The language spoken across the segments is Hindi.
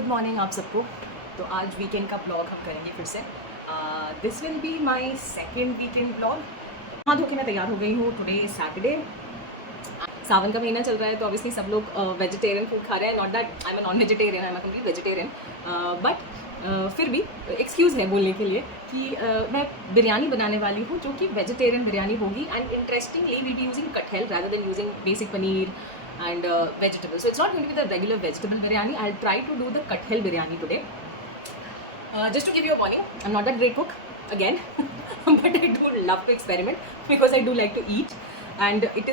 गुड मॉर्निंग आप सबको। तो आज वीकेंड का ब्लॉग हम करेंगे फिर से। This will be my second weekend blog. हाँ धो के मैं तैयार हो गई हूँ। Today is Saturday. सावन का महीना चल रहा है तो ऑब्वियसली सब लोग वेजिटेरियन फूड खा रहे हैं। Not that I am non vegetarian, I am complete vegetarian, but फिर भी एक्सक्यूज़ है बोलने के लिए कि मैं बिरयानी बनाने वाली हूँ जो कि वेजिटेरियन बिरयानी होगी। And interestingly we be using kathal rather than using basic paneer and vegetables. So it's not going to be the regular vegetable biryani. I'll try to do the kathal biryani today. Just to give you a warning, I'm not that great cook again, but I do love to experiment because I do like to eat, and it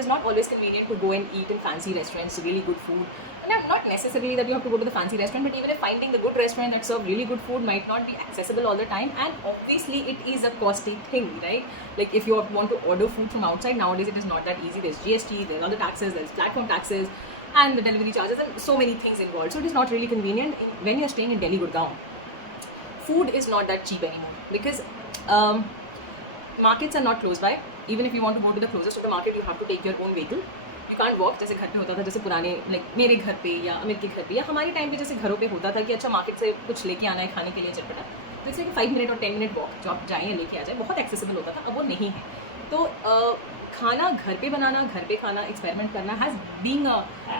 is not always convenient to go and eat in fancy restaurants, really good food. And not necessarily that you have to go to the fancy restaurant, but even if finding the good restaurant that serve really good food might not be accessible all the time, and obviously it is a costly thing, right? Like if you want to order food from outside nowadays, it is not that easy. There's GST, there's other taxes, there's platform taxes, and the delivery charges, and so many things involved. So it is not really convenient when you're staying in Delhi, Gurgaon. Food is not that cheap anymore because markets are not close by. Even if you want to go to the closest of the market, you have to take your own vehicle. You can't walk जैसे घर पे होता था, जैसे पुराने लाइक मेरे घर पे या अमित के घर पे या हमारे टाइम पे जैसे घरों पे होता था कि अच्छा मार्केट से कुछ लेके आना है खाने के लिए चटपटा, तो इसलिए 5 मिनट और 10 मिनट वॉक जो आप जाएँ या लेके आ जाए बहुत एक्सेसिबल होता था। अब वो नहीं है। तो खाना घर पे बनाना, घर पे खाना, एक्सपेरिमेंट करना has been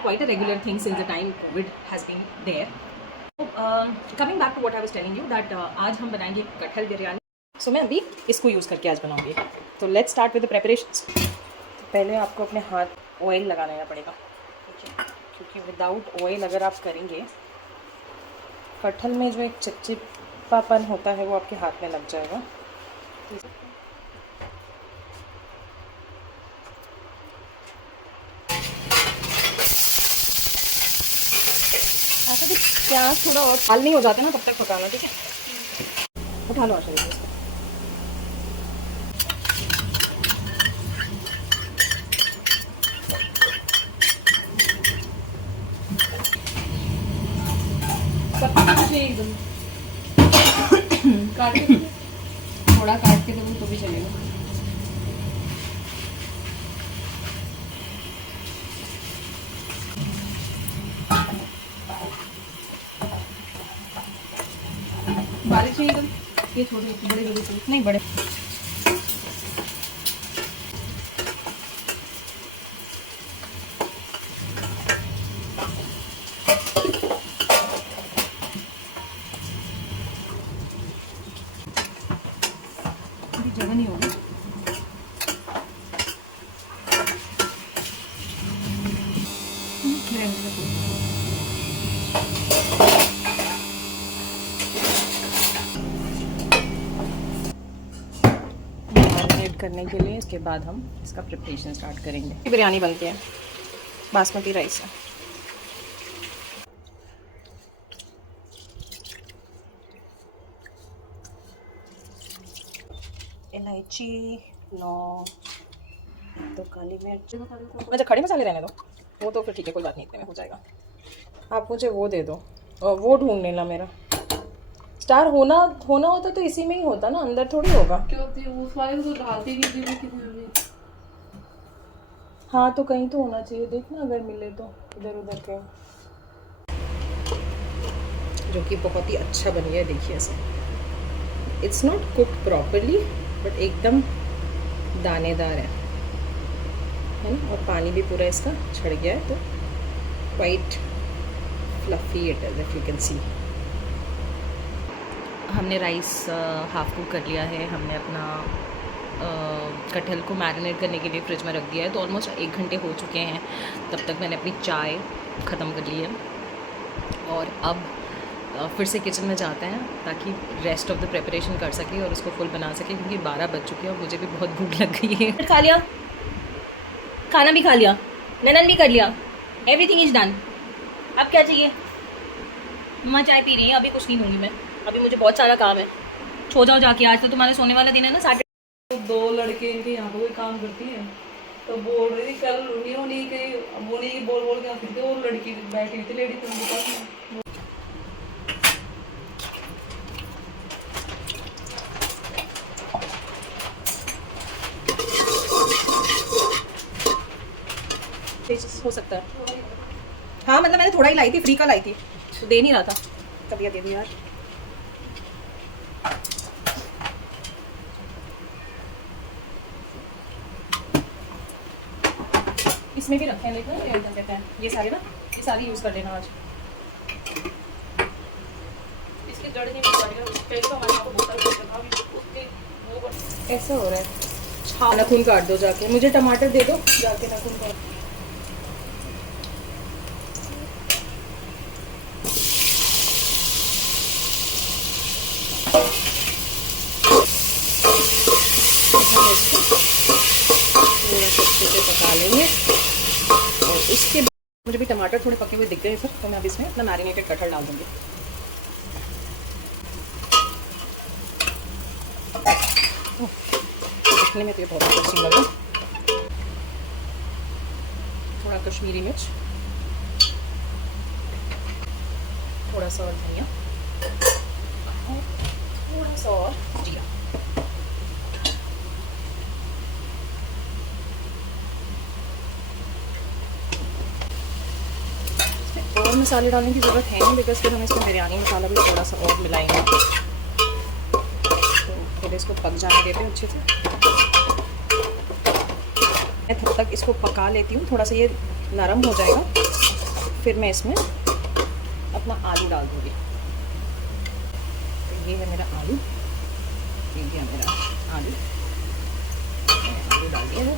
quite a regular thing since the time covid has been there. Coming back to what I was telling you that आज हम बनाएंगे कटहल बिरयानी। सो मैं अभी इसको यूज़ करके आज बनाऊंगी। तो let's start with the preparations. पहले आपको अपने हाथ ऑयल लगा लेना पड़ेगा, ठीक है, क्योंकि विदाउट ऑयल अगर आप करेंगे कटहल में जो एक चिपचिपापन होता है वो आपके हाथ में लग जाएगा। ऐसा भी प्याज थोड़ा और लाल नहीं हो जाते ना तब तक पकाना, ठीक है। उठा लो आशा इसको। एकदम काट के थोड़ा काट के तो भी चलेगा। बारिश नहीं एकदम, ये छोटे बड़े बड़े नहीं बड़े। जगह नहीं होगी। मैरिनेट करने के लिए इसके बाद हम इसका प्रिपरेशन स्टार्ट करेंगे। बिरयानी बनती है बासमती राइस से। इलायची, लौंग, तो काली मिर्च। अच्छा खड़े मसाले रहने दो, वो तो फिर ठीक है, कोई बात नहीं, इतने में हो जाएगा। आप मुझे वो दे दो, वो ढूंढ लेना। मेरा स्टार होना होता तो इसी में ही होता ना, अंदर थोड़ी होगा। उस वाले को तो डालती नहीं थी। हाँ तो कहीं तो होना चाहिए, देखना अगर मिले तो इधर उधर के, जो कि बहुत ही अच्छा बन गया। देखिए ऐसे it's not cooked properly but एकदम दानेदार है ना, और पानी भी पूरा इसका छड़ गया है, तो quite fluffy it is, if you can see. हमने राइस हाफ कुक कर लिया है। हमने अपना कटहल को मैरिनेट करने के लिए फ्रिज में रख दिया है, तो ऑलमोस्ट 1 घंटे हो चुके हैं। तब तक मैंने अपनी चाय ख़त्म कर ली है और अब फिर से किचन में जाते हैं ताकि रेस्ट ऑफ द प्रिपरेशन कर सके और उसको फुल बना सके, क्योंकि 12 बज चुके हैं और मुझे भी बहुत भूख लग गई है। खा लिया, खाना भी खा लिया, ननन भी कर लिया, एवरीथिंग इज डन। अब क्या चाहिए? मम्मा चाय पी रही है, अभी कुछ नहीं दूँगी मैं, अभी मुझे बहुत सारा काम है। सो जाओ जाके, आज तो तुम्हारे सोने वाला दिन है ना। तो 2 लड़के इनके यहाँ पर कोई काम करती है तो बोल रही थी कल उन्हीं के बोल के आती थी, और लड़की बैठी थी लेडी तो उनके पास। हो सकता है। हाँ मतलब मैंने थोड़ा ही लाई थी, फ्री का लाई थी। तो दे नहीं रहा था, तबीयत दे दी यार। इसमें भी रखे हैं लेकिन ये कर देते हैं, ये सारे ना, ये सारी यूज़ कर लेना आज। इसकी जड़ नहीं निकालेगा, पहले तो हमारे को बोतल में रखा भी उसके वो ऐसा हो रहा है। हाँ, नाखून काट दो जाके, मुझे टमाटर दे दो जाके, नाखून काट। थोड़ा सा अच्छे से पका लेंगे और उसके बाद मुझे भी टमाटर थोड़े पके हुए दिख गए सर, तो मैं अब इसमें अपना मैरिनेटेड कटहल डाल दूँगी। दिखने में तो ये बहुत इंटरेस्टिंग लग रहा है। थोड़ा कश्मीरी मिर्च, थोड़ा सा और धनिया, थोड़ा सा और जीरा। और मसाले डालने की ज़रूरत है नहीं, बिकॉज फिर हम इसमें बिरयानी मसाला भी थोड़ा सा और मिलाएंगे। तो पहले इसको पक जाने देते हैं अच्छे से। मैं तब तक इसको पका लेती हूँ, थोड़ा सा ये नरम हो जाएगा, फिर मैं इसमें अपना आलू डाल दूँगी। तो ये है मेरा आलू, ये है मेरा आलू, आलू डाल दिया है।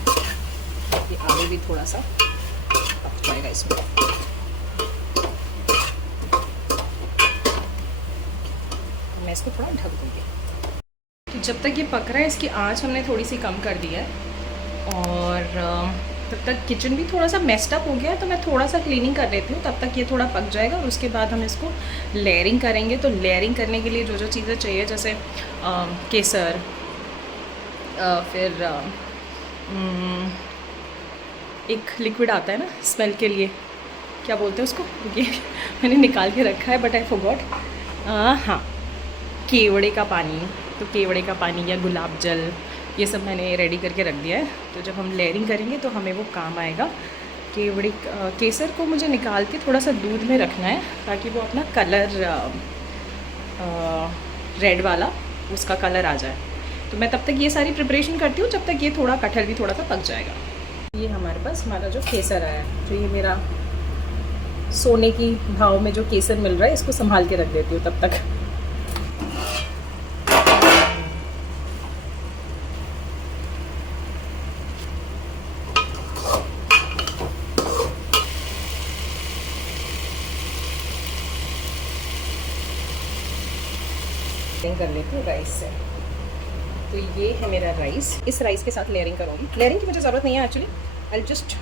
ये आलू भी थोड़ा सा पक जाएगा इसमें। मैं इसको थोड़ा ढक दूँगी। तो जब तक ये पक रहा है इसकी आंच हमने थोड़ी सी कम कर दी है, और तब तक किचन भी थोड़ा सा मेस्ड अप हो गया है, तो मैं थोड़ा सा क्लीनिंग कर लेती हूँ, तब तक ये थोड़ा पक जाएगा। और उसके बाद हम इसको लेयरिंग करेंगे। तो लेयरिंग करने के लिए जो जो चीज़ें चाहिए, जैसे केसर, फिर एक लिक्विड आता है ना स्मेल के लिए, क्या बोलते हैं उसको, ये मैंने निकाल के रखा है बट आई फॉरगॉट। हाँ, केवड़े का पानी। तो केवड़े का पानी या गुलाब जल, ये सब मैंने रेडी करके रख दिया है। तो जब हम लेयरिंग करेंगे तो हमें वो काम आएगा। केसर को मुझे निकाल के थोड़ा सा दूध में रखना है, ताकि वो अपना कलर रेड वाला उसका कलर आ जाए। तो मैं तब तक ये सारी प्रिपरेशन करती हूँ, जब तक ये थोड़ा कटहल भी थोड़ा सा पक जाएगा। ये हमारे पास हमारा जो केसर आया है, तो ये मेरा सोने की भाव में जो केसर मिल रहा है, इसको संभाल के रख देती हूँ तब तक। कर लेती हूँ राइस से। तो ये है मेरा राइस, इस राइस के साथ लेयरिंग करूँगी। लेयरिंग की मुझे ज़रूरत नहीं है actually, I just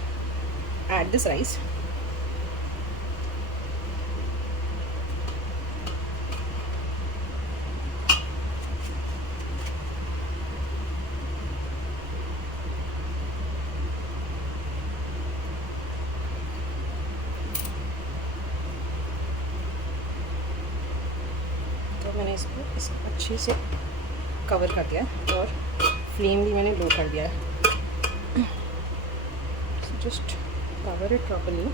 add this rice. मैंने इसको अच्छे से कवर कर दिया है और फ्लेम भी मैंने लो कर दिया है। Just cover it properly.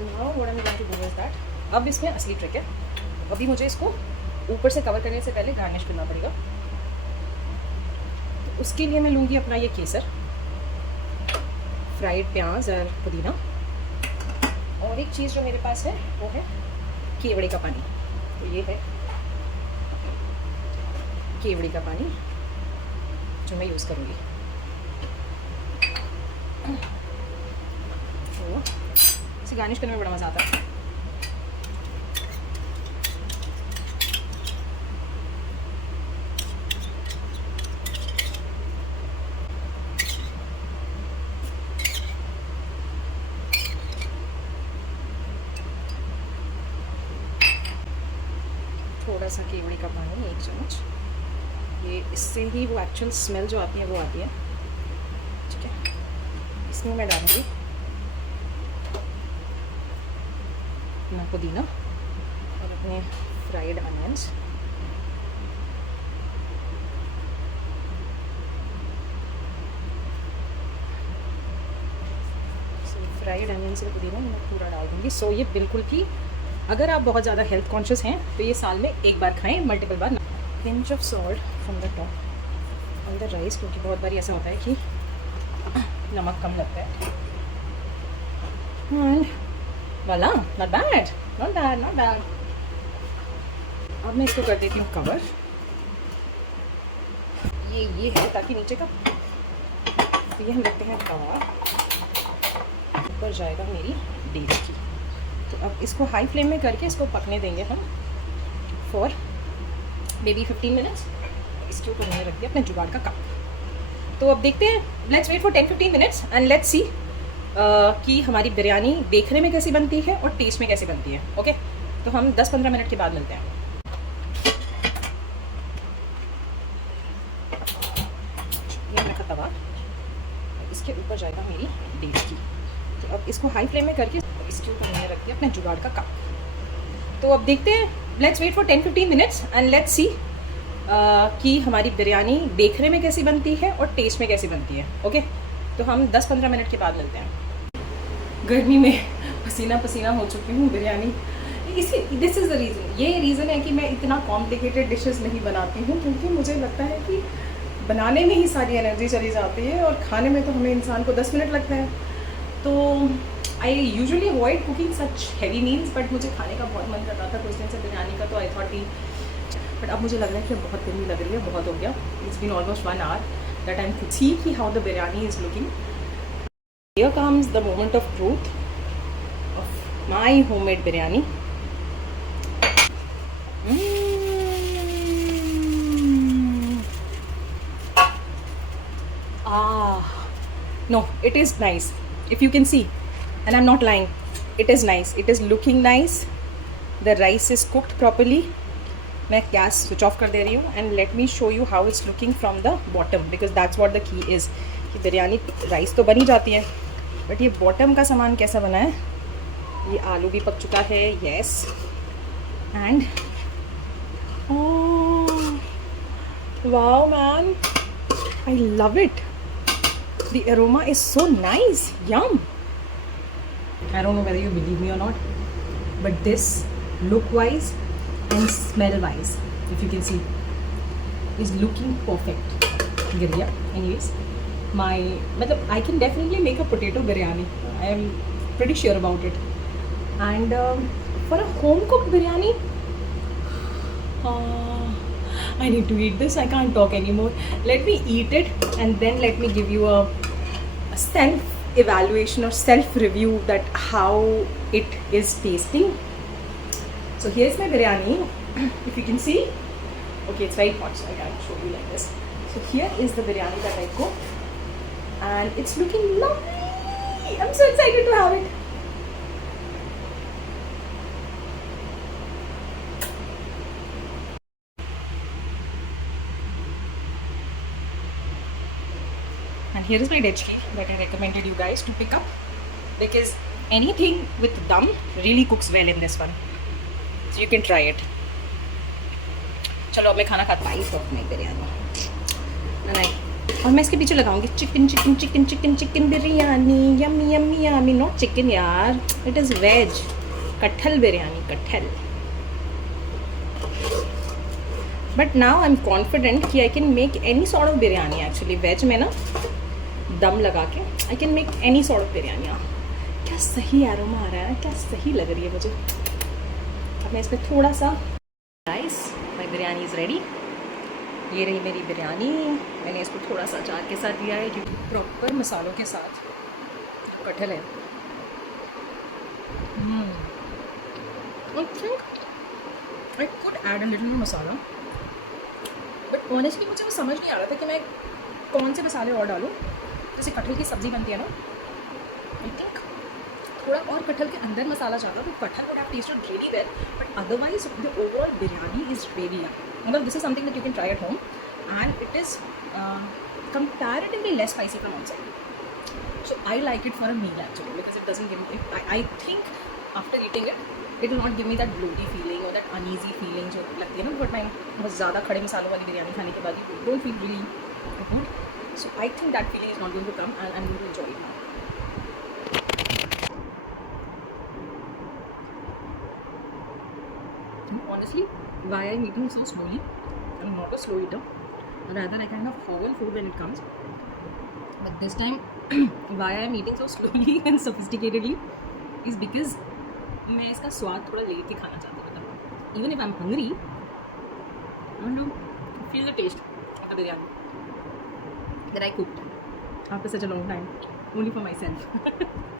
Now what I am going to do is that, अब इसमें असली ट्रिक है। अभी मुझे इसको ऊपर से कवर करने से पहले गार्निश करना पड़ेगा। तो उसके लिए मैं लूँगी अपना ये केसर, फ्राइड प्याज और पुदीना, और एक चीज़ जो मेरे पास है वो है केवड़े का पानी। तो ये है केवड़े का पानी जो मैं यूज़ करूँगी। तो इसे गार्निश करने में बड़ा मज़ा आता है। थोड़ा सा केवड़े का पानी, 1 चम्मच। ये इससे ही वो एक्चुअल स्मेल जो आती है वो आती है। ठीक है, इसमें मैं डालूँगी अपना पुदीना और अपने फ्राइड अनियंस। फ्राइड अनियन से पुदीना मैं पूरा डाल दूँगी। सो ये बिल्कुल भी, अगर आप बहुत ज़्यादा हेल्थ कॉन्शियस हैं तो ये साल में एक बार खाएं, मल्टीपल बार ना। Pinch of salt from the top on the rice, क्योंकि बहुत बार ऐसा होता है कि नमक कम लगता है। एंड वाला, not bad, not bad, not bad. अब मैं इसको कर देती हूँ कवर। ये है ताकि नीचे का, तो ये हम रखते हैं कवर, ऊपर जाएगा मेरी डिश की। तो अब इसको हाई फ्लेम में करके इसको पकने देंगे हम फॉर मेबी 15 मिनट्स। इसके ऊपर मैंने रख दिया अपने जुगाड़ का कप। तो अब देखते हैं, let's wait for 10-15 minutes and let's see कि हमारी बिरयानी देखने में कैसी बनती है और टेस्ट में कैसी बनती है। ओके, तो हम 10-15 मिनट के बाद मिलते हैं। ये मैं तवा, इसके ऊपर जाएगा मेरी डिश की। तो अब इसको हाई फ्लेम में करके इसके ऊपर मैंने रख दिया अपने जुगाड़ का कप। तो अब देखते हैं, let's wait for 10-15 minutes and let's see कि हमारी बिरयानी देखने में कैसी बनती है और टेस्ट में कैसी बनती है। ओके, तो हम 10-15 मिनट के बाद मिलते हैं। गर्मी में पसीना पसीना हो चुकी हूँ। Biryani this is the reason, ये रीज़न है कि मैं इतना कॉम्प्लिकेटेड डिशेस नहीं बनाती हूँ, क्योंकि मुझे लगता है कि बनाने में ही सारी एनर्जी चली जाती है और खाने में तो हमें इंसान को 10 मिनट लगता है। तो I usually avoid cooking such heavy meals, but मुझे खाने का बहुत मन कर रहा था कुछ दिन से बिरयानी का, तो आई थॉट ही, बट अब मुझे लग रहा है कि बहुत गर्मी लग रही है, बहुत हो गया। It's been almost 1 hour that I am to see कि how the biryani is looking. Here comes the moment of truth of my homemade biryani. No, it is nice. If you can see, and I'm not lying, it is nice. It is looking nice. The rice is cooked properly. मैं गैस स्विच ऑफ कर दे रही हूँ and let me show you how it's looking from the bottom, because that's what the key is. कि बिरयानी राइस तो बनी जाती है, बट ये बॉटम का सामान कैसा बना है। ये आलू भी पक चुका है, yes, and oh wow man, I love it. The aroma is so nice. Yum. I don't know whether you believe me or not, but this look wise and smell wise, if you can see, is looking perfect. गिर गया. Anyways, I can definitely make a potato biryani. I am pretty sure about it. And for a home cooked biryani, I need to eat this. I can't talk anymore. Let me eat it and then let me give you a self evaluation or self review that how it is tasting. So here's my biryani. If you can see, okay, it's very hot, so I can't show you like this. So here is the biryani that I cooked and it's looking lovely. I'm so excited to have it. And here is my dechki that I recommended you guys to pick up, because anything with dum really cooks well in this one. So you can try it. चलो अब मैं खाना खाता हूँ। तो मैं बिरयानी नहीं, और मैं इसके पीछे लगाऊंगी chicken chicken chicken chicken chicken biryani. Yummy yummy yummy, not chicken यार, it is veg kathal biryani, kathal. But now I am confident कि I can make any sort of biryani. Actually veg में ना दम लगा के I can make any sort of biryani. क्या सही एरोमा आ रहा है, क्या सही लग रही है मुझे। अब मैं इसमें थोड़ा सा rice, my biryani is ready. ये रही मेरी बिरयानी। मैंने इसको थोड़ा सा अचार के साथ दिया है, क्योंकि प्रॉपर मसालों के साथ कटहल है। I could add a little masala, but honestly मुझे वो समझ नहीं आ रहा था कि मैं कौन से मसाले और डालूँ। जैसे कटहल की सब्ज़ी बनती है ना, आई थिंक थोड़ा और कटहल के अंदर मसाला चाहता, तो kathal would have tasted really well, but otherwise the overall biryani is really yum. मतलब this is something that you can try at home and it is comparatively less spicy from outside. So I like it for a meal actually, because it doesn't give me, I think after eating it will not give me that bloaty feeling और दैट अनईजी फीलिंग जो लगती है ना बट मैं बहुत ज़्यादा खड़े मसालों वाली बिरयानी खाने के बाद you don't feel really so I think that feeling is not going to come and I am going to enjoy it now. Honestly, why I'm eating so slowly? I'm not a slow eater. Rather, I kind of howl food when it comes. But this time, why I'm eating so slowly and sophisticatedly is because मैं इसका स्वाद थोड़ा लेके खाना चाहती हूँ. मतलब even if I'm hungry, I want to feel the taste of the biryani that I cooked after such a long time, only for myself.